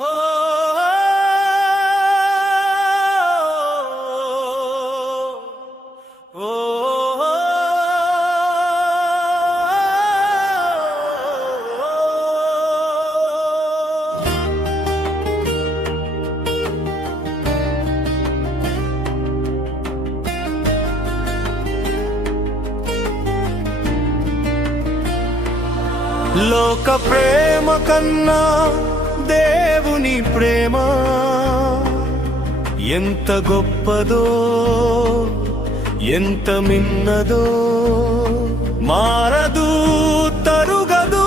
లోక ప్రేమ కన్నా దేవుని ప్రేమ ఎంత గొప్పదో, ఎంత మిన్నదో. మారదు, తరుగదు,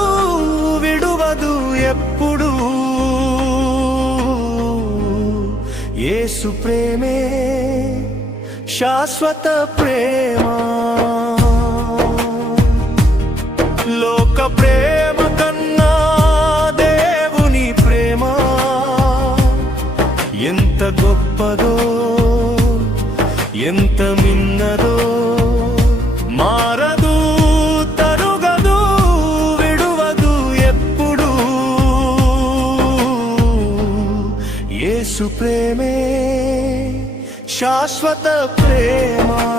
విడువదు ఎప్పుడు. యేసు ప్రేమే శాశ్వత ప్రేమ. లోక ప్రేమ కన్నా దేవుని ప్రేమ ఎంత గొప్పదో, ఎంత మిన్నదో. మారదు, తరుగదు, విడువదు ఎప్పుడు. యేసు ప్రేమే శాశ్వత ప్రేమ.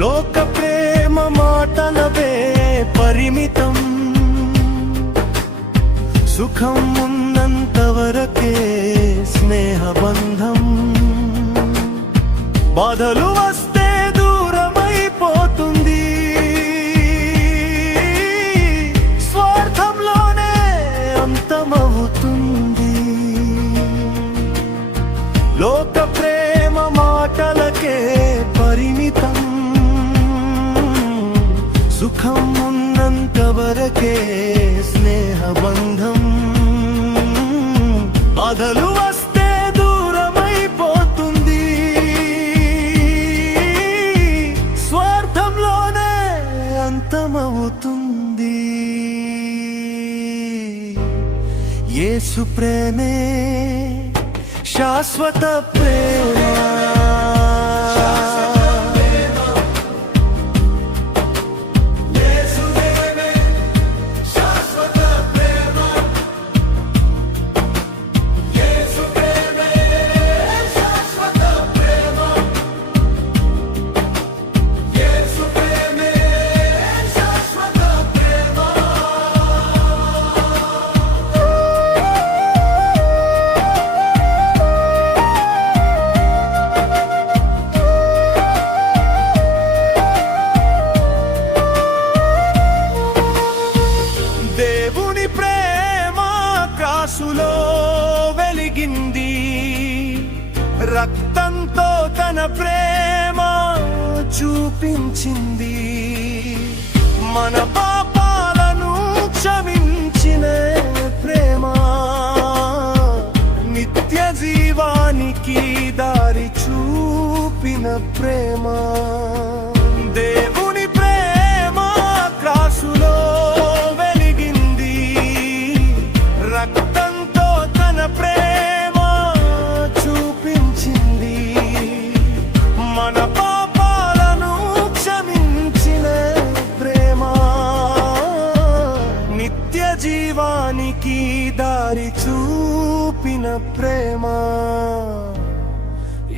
లోక ప్రేమ మాటలవే పరిమితం. సుఖం ఉన్నంత వరకే స్నేహబంధం. బాధలు వస్తే దూరమైపోతుంది. స్వార్థంలోనే అంతమవుతుంది. లోక ప్రేమ మాటలకే పరిమితం. సుఖం ఉన్నంత వరకే స్నేహబంధం. బాధలు వస్తే దూరమైపోతుంది. స్వార్థంలోనే అంతమవుతుంది. యేసు ప్రేమే శాశ్వత ప్రేమ. క్రాసులో వెలిగింది. రక్తంతో తన ప్రేమ చూపించింది. మన పాపాలను క్షమించిన ప్రేమ. నిత్య జీవానికి దారి చూపిన ప్రేమ. దేవుని ప్రేమ క్రాసులో వెలిగింది. రక్తంతో తన ప్రేమ చూపించింది. మన పాపాలను క్షమించిన ప్రేమ. నిత్య జీవానికి దారి చూపిన ప్రేమ.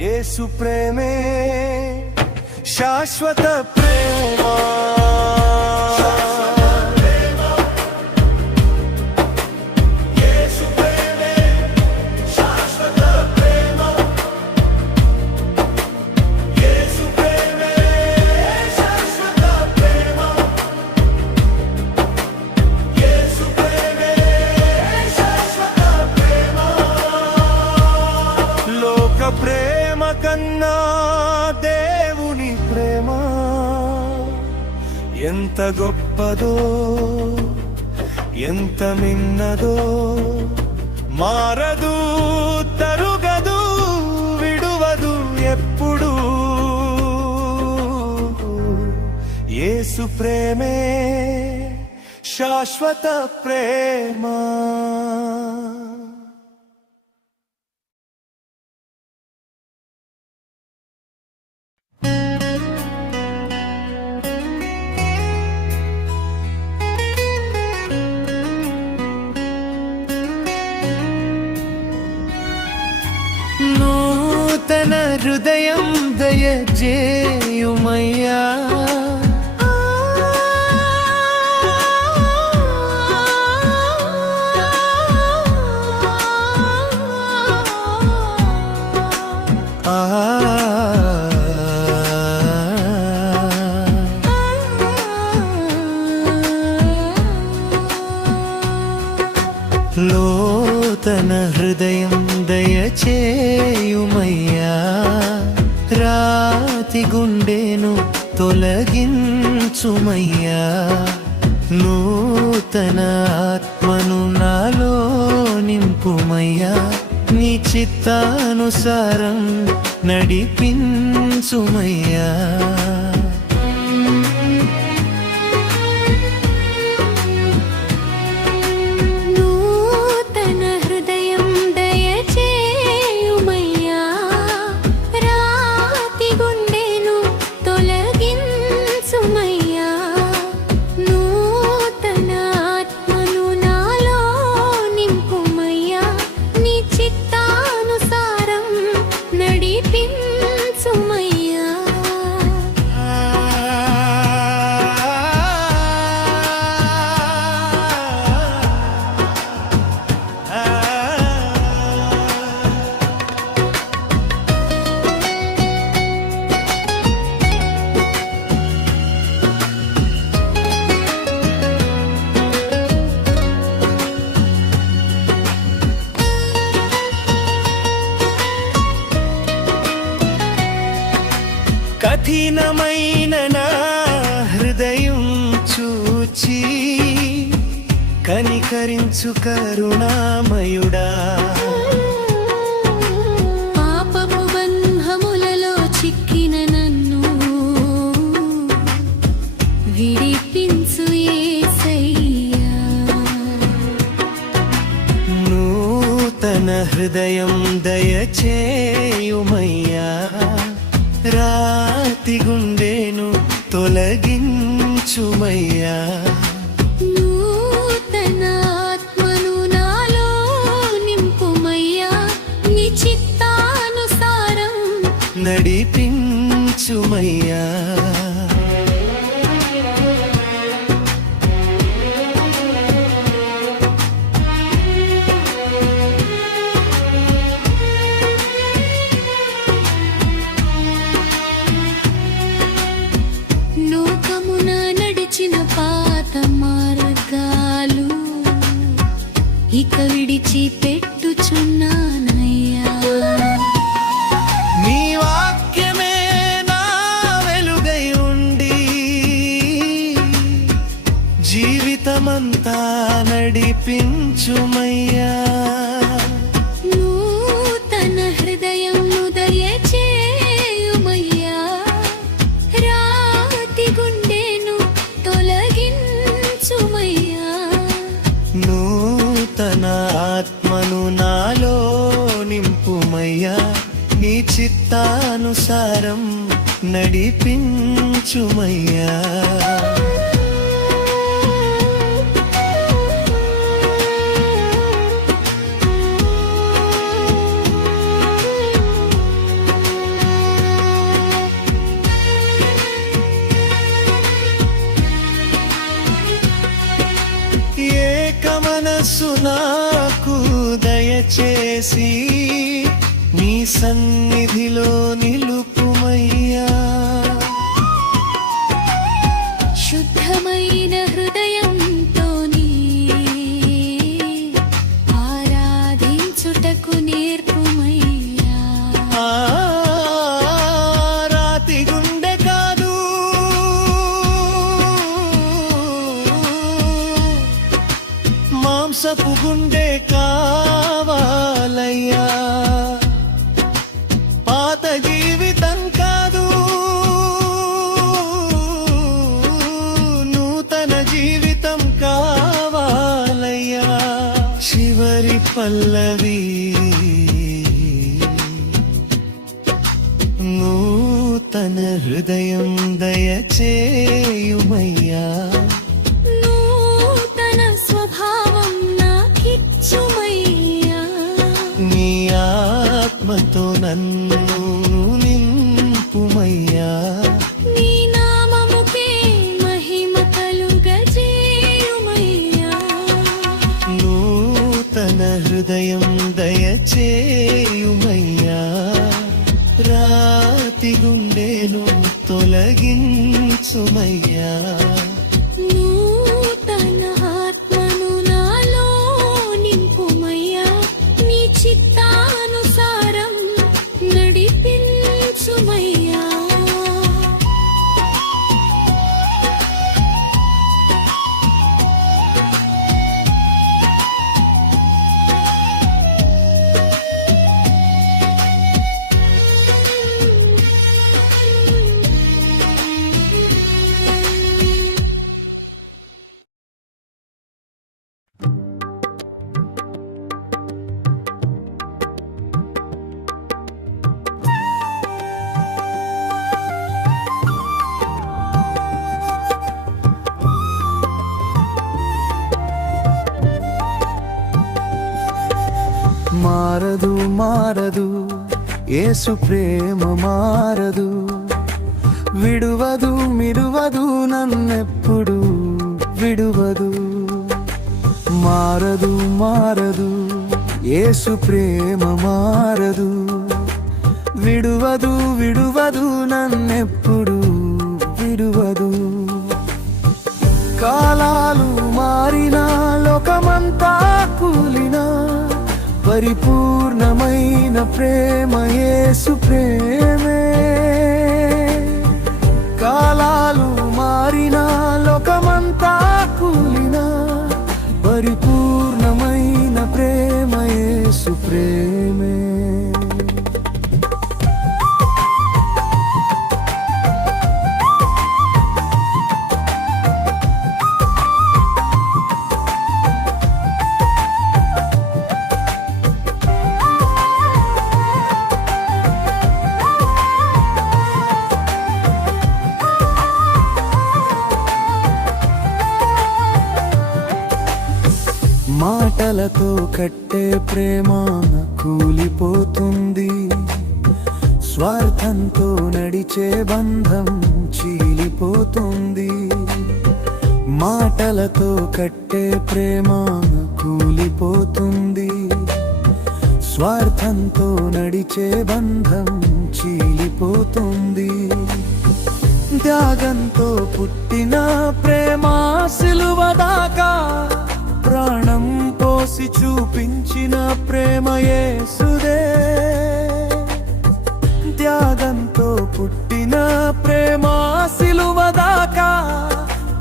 యేసు ప్రేమే శాశ్వత ప్రేమ. ప్రేమ కన్నా దేవుని ప్రేమ ఎంత గొప్పదో, ఎంత మిన్నదో మారదు తరుగదు విడువదు ఎప్పుడు యేసు ప్రేమే శాశ్వత ప్రేమ. నూతన హృదయం దయచేయుమయ్యా, లోతన హృదయం దయచేయుమయ్యా, రాతి గుండెను తొలగించుమయ్యా, నూతన ఆత్మను నాలో నింపుమయ్యా, నీ చిత్తానుసారం నడిపించుమయ్యా. కఠినమైన నా హృదయం చూచి కనికరించు కరుణామయుడా, పాపపు బంధములలో చిక్కిన నన్ను విడిపించు యేసయ్యా. నూతన హృదయం దయచేయుమయ్యా, రాతి గుండెను తొలగించుమయ్యా, నూతన ఆత్మను నాలో నింపుమయ్యా, నీ చిత్తానుసారం నడిపించుమయ్యా. ఇక విడిచిపెట్టుచున్నానయ్యా, నీ వాక్యమే నా వెలుగై ఉండి జీవితమంతా నడిపించుమయ్యా. నూతన హృదయంను దయచేయుమయ్యా, రాతి గుండెను తొలగించుమయ్యా, నూతన ఆత్మను నాలో నింపుమయ్యా, నీ చిత్తానుసారం నడిపించుమయ్యా. ఏక మనస్సు నాకు దయచేసి నీ సన్నిధిలో నిలుపుమయ్యా, శుద్ధమైన హృదయంతో ఆరాధించుటకు నేర్పుమయ్యా. రాతి గుండె కాదు మాంసపు గుండె కావాలయ్యా, పాత జీవితం కాదు, నూతన జీవితం కావాలయ్యా. చివరి పల్లవి నూతన హృదయం దయచేయుమయ్యా, నూతన స్వభావం నాకిచ్చుమయ్యా, నీ ఆత్మతో నన్ను నింపుమయ్యా, నీ నామముకే మహిమ కలుగజేయుమయ్యా. నూతన హృదయం దయచేయుమయ్యా, రాతి గుండెను తొలగించుమయ్యా, నూతన ఆత్మను నాలో నింపుమయ్యా, నీ చిత్తానుసారం నడిపించుమయ్యా. మారదు మారదు యేసు ప్రేమ మారదు, విడువదు మిడువదు నన్నెప్పుడు విడువదు. మారదు మారదు యేసు ప్రేమ మారదు, విడువదు విడువదు నన్నెప్పుడు విడువదు. కాలాలు మారినా లోకమంతా కూలినా పరిపూర్ణమైన ప్రేమ యేసు ప్రేమే. కాలాలు మారినా లోకమంతా కూలినా పరిపూర్ణమైన ప్రేమ యేసు ప్రేమే. మాటలతో కట్టే ప్రేమ కూలిపోతుంది, స్వార్థంతో నడిచే బంధం చీలిపోతుంది. మాటలతో కట్టే ప్రేమ కూలిపోతుంది, స్వార్థంతో నడిచే బంధం చీలిపోతుంది. త్యాగంతో పుట్టిన ప్రేమ సిలువ దాకా ప్రాణం పోసి చూపించిన ప్రేమ యేసుదే. త్యాగంతో పుట్టిన ప్రేమ సిలువ దాకా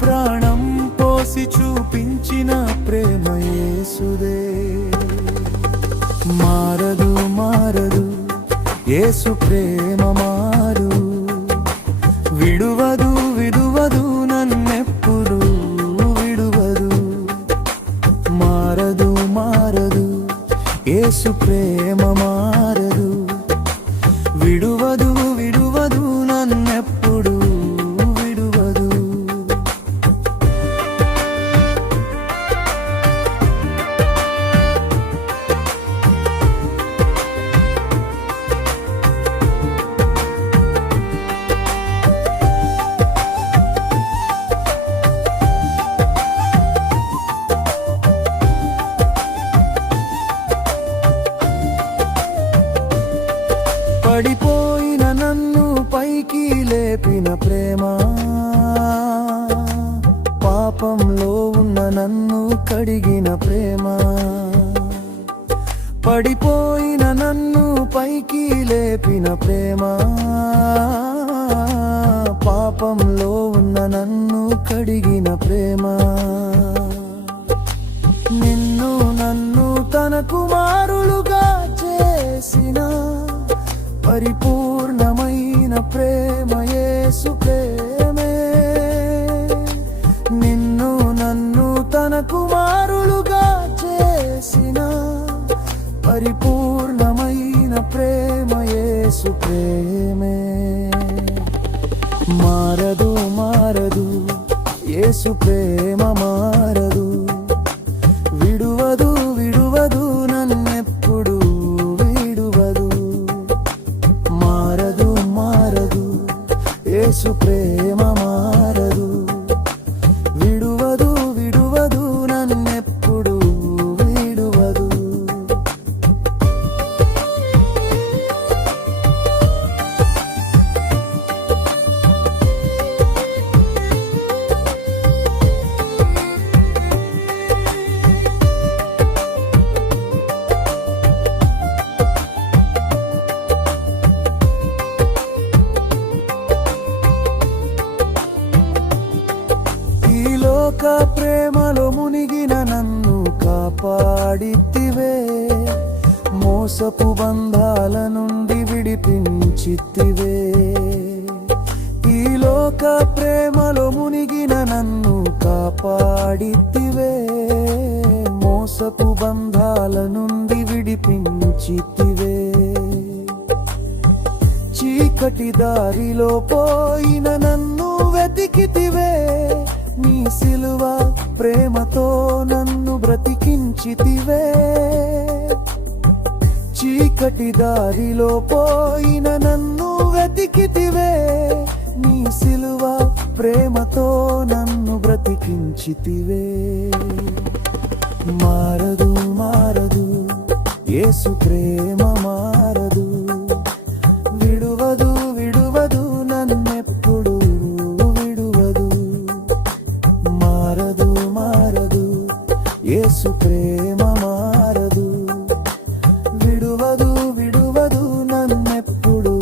ప్రాణం పోసి చూపించిన ప్రేమ యేసుదే. మారదు మారదు యేసు ప్రేమ మారు, విడువదు విడువదు నన్నెప్పుడు విడువదు. మారదు మారదు యేసు ప్రేమ మారదు, విడువదు విడువదు నన్నెప్పుడు విడువదు. పడిపోయిన నన్ను పైకి లేపిన ప్రేమ, పాపంలో ఉన్న నన్ను కడిగిన ప్రేమ. పడిపోయిన నన్ను పైకి లేపిన ప్రేమ, పాపంలో ఉన్న నన్ను కడిగిన ప్రేమ. నిన్ను కుమారులుగా చేసిన పరిపూర్ణమైన ప్రేమ యేసు ప్రేమే. నిన్ను నన్ను తన కుమారులుగా చేసిన పరిపూర్ణమైన ప్రేమ యేసు ప్రేమే. మారదు మారదు యేసు ప్రేమ మారదు, విడువదు విడువదు నన్నెప్పుడు విడువదు. మారదు మారదు యేసు ప్రేమ మారదు, విడువదు విడువదు నన్నెప్పుడు విడువదు. ప్రేమలో మునిగిన నన్ను కాపాడితివే, మోసపు బంధాల నుండి విడిపించితివే. ఈ లోక ప్రేమలో మునిగిన నన్ను కాపాడితివే, మోసపు బంధాల నుండి విడిపించితివే. చీకటి దారిలో పోయిన నన్ను వెతికితివే, నీ సిలువ ప్రేమతో నన్ను బ్రతికించితివే. చీకటి దారిలో పోయిన నన్ను వెతికితివే, నీ సిలువ ప్రేమతో నన్ను బ్రతికించితివే. మారదు మారదు యేసు ప్రేమ మారదు, విడువదు విడువదు నన్నెప్పుడు విడువదు. మారదు మారదు యేసు ప్రేమ మారదు, విడువదు విడువదు నన్నెప్పుడు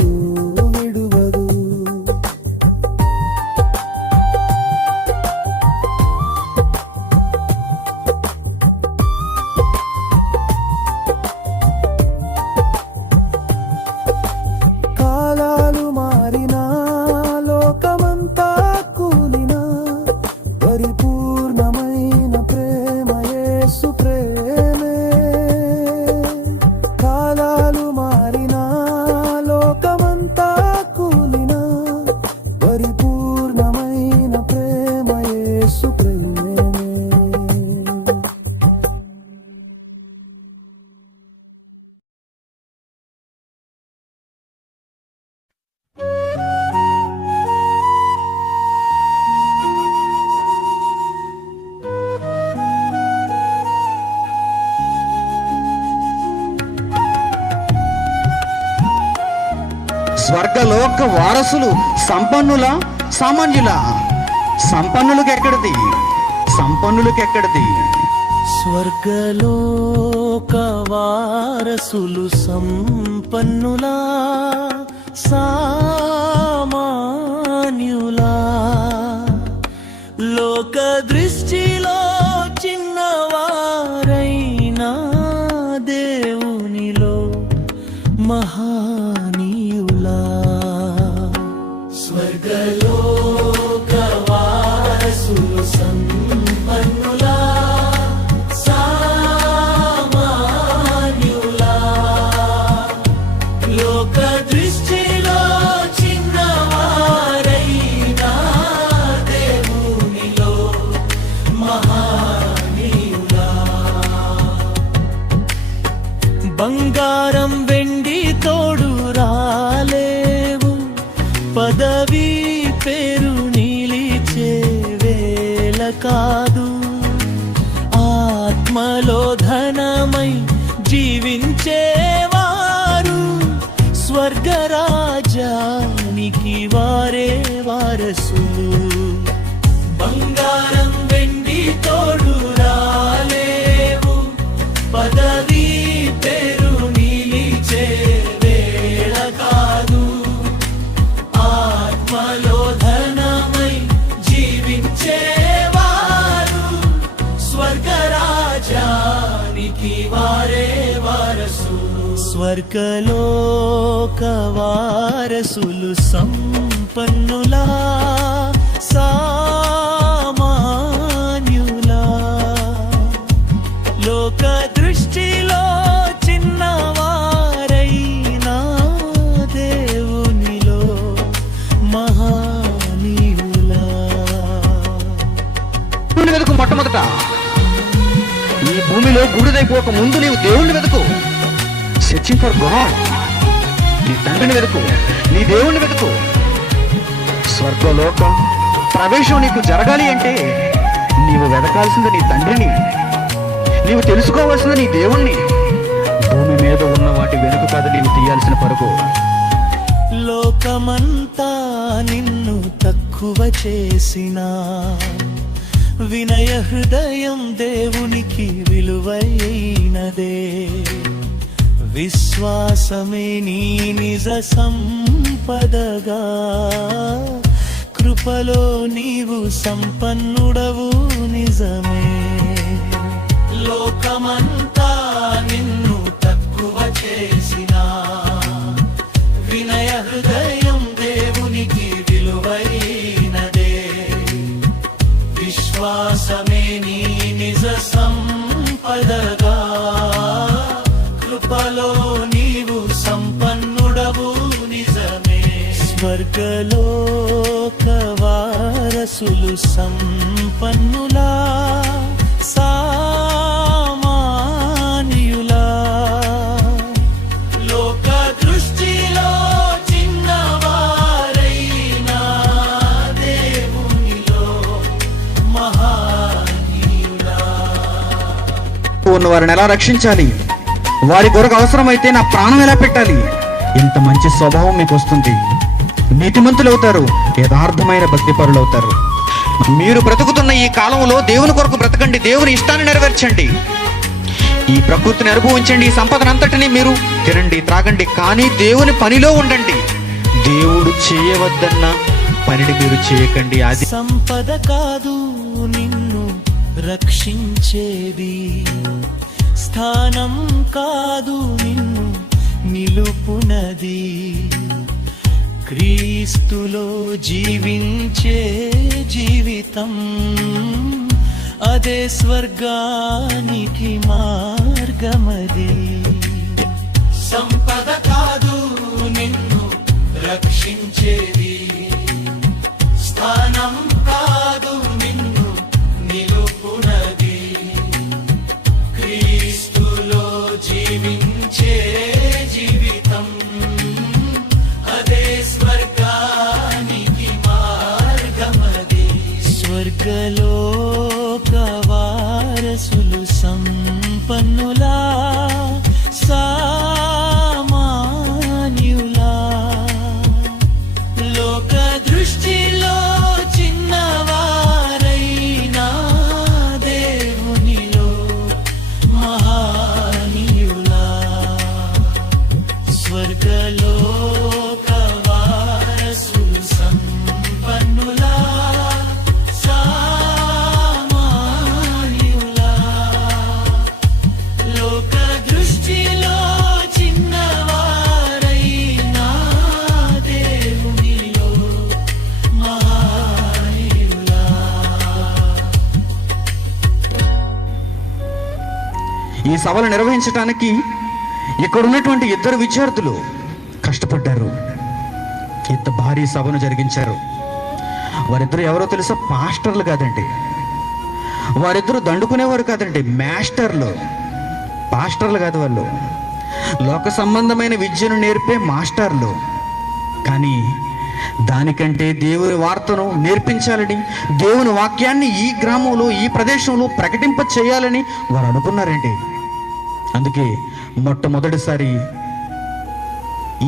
విడువదు. కాలాలు మారినా లోకమంతా కూలినా పరిపూర్ణమైన ప్రేమ యేసు ప్రేమే. కాలాలు మారినా లోకమంతా కూలినా పరిపూర్ణమైన ప్రేమ యేసు ప్రేమే. స్వర్గలోక వారసులు సంపన్నుల సామాన్యుల? సంపన్నులకెక్కడిది, సంపన్నులకెక్కడిది? స్వర్గలోక వారసులు సంపన్నులా సామాన్యులా, లోక దృష్టిలో చిన్నవారైనా దేవునిలో మహానీయులా. స్వర్గలోక వారసులు సంపన్నులా సామాన్యులా, లోక దృష్టిలో చిన్నవారైనా దేవునిలో మహానీయులా. బంగారం వెండి తోడు రాలేవు, పదవి పేరు నిలిచే వేళ కాదు. ఆత్మలో ధనమై జీవించేవారు స్వర్గరాజ్యానికి వారే వారసులు. బంగారం వెండి తోడు రాలేవు, పదవి పేరు నిలిచే వేళ కాదు. ఆత్మలో ధనమై జీవించేవారు స్వర్గరాజ్యానికి వారే స్వర్గలోక వారసులు సంపన్నులా సామాన్యులా లోక దృష్టిలో చిన్నవారైనా దేవునిలో మహానీయులా. దేవుని వెతుకు. మొట్టమొదట ఈ భూమిలో బూడిదైపోక ముందు నీవు దేవుణ్ణి వెతుకు. Searching for God. నీ తండ్రిని వెతుకు, నీ దేవుణ్ణి వెతుకు. స్వర్గలోక ప్రవేశం నీకు జరగాలి అంటే నీవు వెతకాల్సింది నీ తండ్రిని, నీవు తెలుసుకోవాల్సింది నీ దేవుణ్ణి. భూమి మీద ఉన్న వాటి వెనుక కాదు నీవు తీయాల్సిన పరుగు. లోకమంతా నిన్ను తక్కువ చేసినా వినయ హృదయం దేవునికి విలువైనదే. విశ్వాసమే నీ నిజ సంపదగా, కృపలో నీవు సంపన్నుడవు నిజమే. లోకమంతా నిన్ను తక్కువ చేసినా వినయ హృదయం దేవునికి విలువైనదే. విశ్వాసమే నీ నిజ సంపదగా, కృపలో నీవు సంపన్నుడవు నిజమే. స్వర్గలోక వారసులు సంపన్నులా సామాన్యులా లోక దృష్టిలో చిన్నవారైనా దేవునిలో మహానీయులా. ఉన్న వారిని ఎలా రక్షించాలి, వారి కొరకు అవసరమైతే నా ప్రాణం ఎలా పెట్టాలి, ఇంత మంచి స్వభావం మీకు వస్తుంది. నీతిమంతులు అవుతారు, యథార్థమైన భక్తిపరులు అవుతారు. మీరు బ్రతుకుతున్న ఈ కాలంలో దేవుని కొరకు బ్రతకండి, దేవుని ఇష్టాన్ని నెరవేర్చండి, ఈ ప్రకృతిని అనుభవించండి, ఈ సంపదనంతటిని మీరు తినండి త్రాగండి, కానీ దేవుని పనిలో ఉండండి. దేవుడు చేయవద్దన్న పనిని మీరు చేయకండి. అది సంపద కాదు నిన్ను రక్షించేది, స్థానం కాదు నిన్ను నిలుపునది. క్రీస్తులో జీవించే జీవితం అదే స్వర్గానికి మార్గమది. సంపద కాదు నిన్ను రక్షించేది, స్థానం కాదు నిన్ను నిలుపునది. క్రీస్తులో జీవించే జీవితం అదే స్వర్గానికి మార్గమది. స్వర్గలోక వారసులు సంపన్నులా సామాన్యులా లోక దృష్టిలో చిన్నవారైనా దేవునిలో మహానీయులా. స్వర్గలోక వారసులు సంపన్నులా సామాన్యులా లోక దృష్టిలో చిన్నవారైనా దేవునిలో మహానీయులా. ఈ సభలు నిర్వహించడానికి ఇక్కడ ఉన్నటువంటి ఇద్దరు విద్యార్థులు కష్టపడ్డారు. ఇంత భారీ సభను జరిగించారు. వారిద్దరు ఎవరో తెలుసా? పాస్టర్లు కాదండి, వారిద్దరు దండుకునేవారు కాదండి, మాస్టర్లు. పాస్టర్లు కాదు, వాళ్ళు లోక సంబంధమైన విద్యను నేర్పే మాస్టర్లు. కానీ దానికంటే దేవుని వార్తను నేర్పించాలని, దేవుని వాక్యాన్ని ఈ గ్రామంలో ఈ ప్రదేశంలో ప్రకటింప చేయాలని వారు అనుకున్నారండి. అందుకే మొట్టమొదటిసారి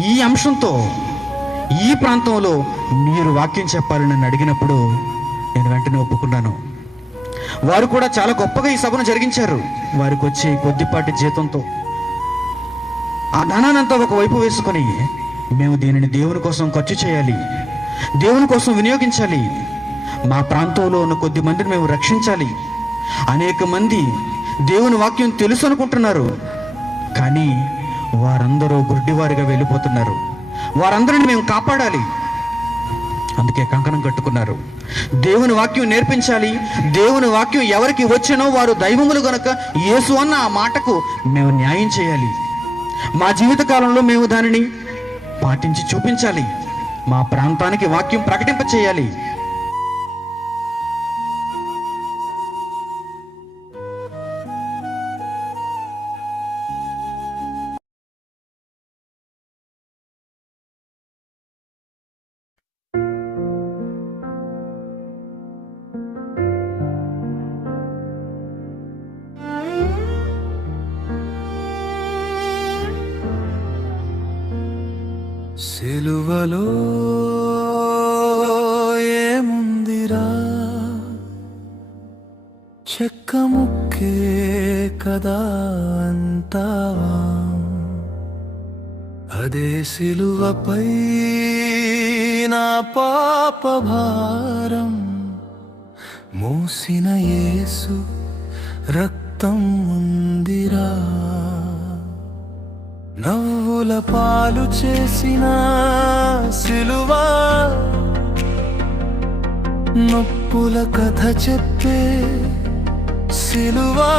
ఈ అంశంతో ఈ ప్రాంతంలో మీరు వాక్యం చెప్పాలని నన్ను అడిగినప్పుడు నేను వెంటనే ఒప్పుకున్నాను. వారు కూడా చాలా గొప్పగా ఈ సభను జరిగించారు. వారికి వచ్చే కొద్దిపాటి జీతంతో ఆ ధనానంతా ఒకవైపు వేసుకొని మేము దీనిని దేవుని కోసం ఖర్చు చేయాలి, దేవుని కోసం వినియోగించాలి, మా ప్రాంతంలో ఉన్న కొద్ది మందిని మేము రక్షించాలి. అనేక మంది దేవుని వాక్యం తెలుసు అనుకుంటున్నారు, కానీ వారందరూ గుడ్డివారిగా వెళ్ళిపోతున్నారు. వారందరిని మేము కాపాడాలి, అందుకే కంకణం కట్టుకున్నారు. దేవుని వాక్యం నేర్పించాలి. దేవుని వాక్యం ఎవరికి వచ్చినో వారు దైవములు గనుక యేసు అన్న ఆ మాటకు మేము న్యాయం చేయాలి. మా జీవిత కాలంలో మేము దానిని పాటించి చూపించాలి. మా ప్రాంతానికి వాక్యం ప్రకటింప చేయాలి. సిలువలో ఏముందిరా, చెక్క ముక్కే కదా అంటావా? అదే సిలువపై నా పాప భారం మోసిన యేసు రక్తం ఉందిరా. నవ్వుల పాలు చేసిన సిలువా, నొప్పుల కథ చెప్పే సిలువా,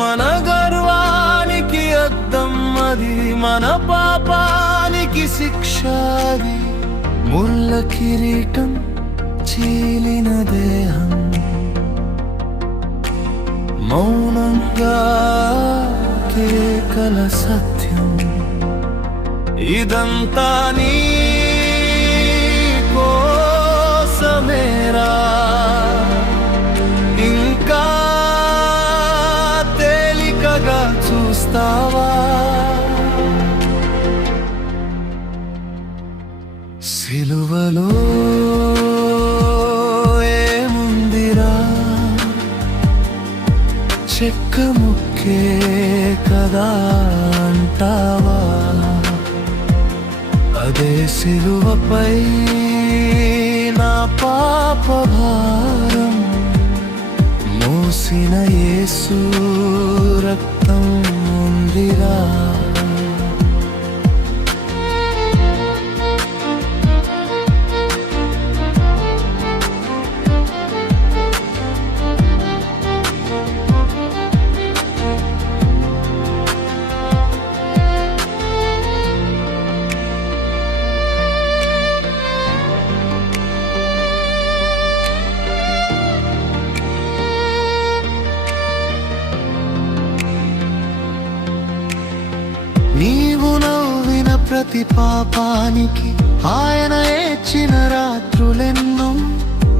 మన గర్వానికి అద్దం అది, మన పాపానికి శిక్షాది. ముళ్ళ కిరీటం చీలిన దేహం, మౌనంగా కేకల సత్యం, ఇదంతా నీ కోసమేరా. ఇంకా తేలికగా చూస్తావా? సిలువలో ఏముందిరా, చెక్క ముక్కే కదా అంటావా? అదే సిలువపై నా పాప భారం మోసిన యేసు రక్తం ఉందిరా. నీవు నవ్విన ప్రతి పాపానికి ఆయన ఏడ్చిన రాత్రులెన్నో.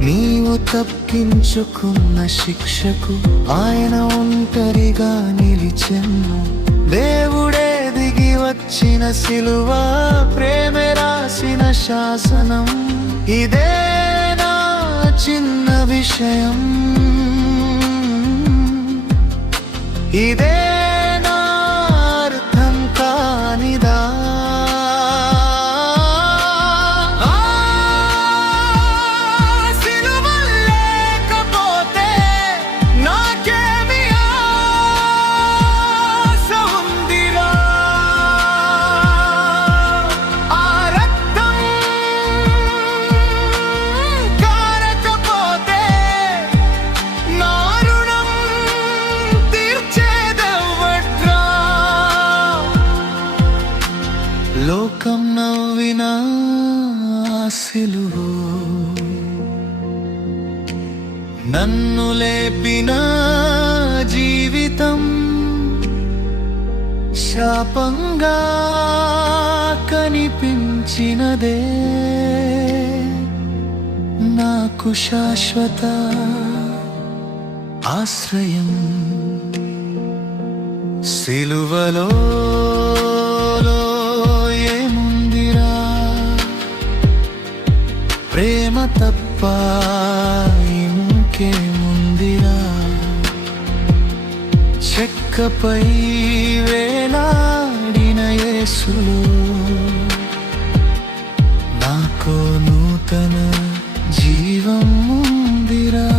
నీవు తప్పించుకున్న శిక్షకు ఆయన ఒంటరిగా నిలిచెను. దేవుడే దిగి వచ్చిన సిలువ, ప్రేమే రాసిన శాసనం. ఇదే నా చిన్న విషయం, ఇదే లోకం నవ్విన సిలువ, నన్ను లేపిన జీవితం శాపంగా కనిపించినదే. నాకు శాశ్వత ఆశ్రయం సిలువలో. ఏముందిరా, ప్రేమ తప్ప ఇంకేముందిరా? చెక్కపై వేలాడిన యేసులో నాకు నూతన జీవం ఉందిరా.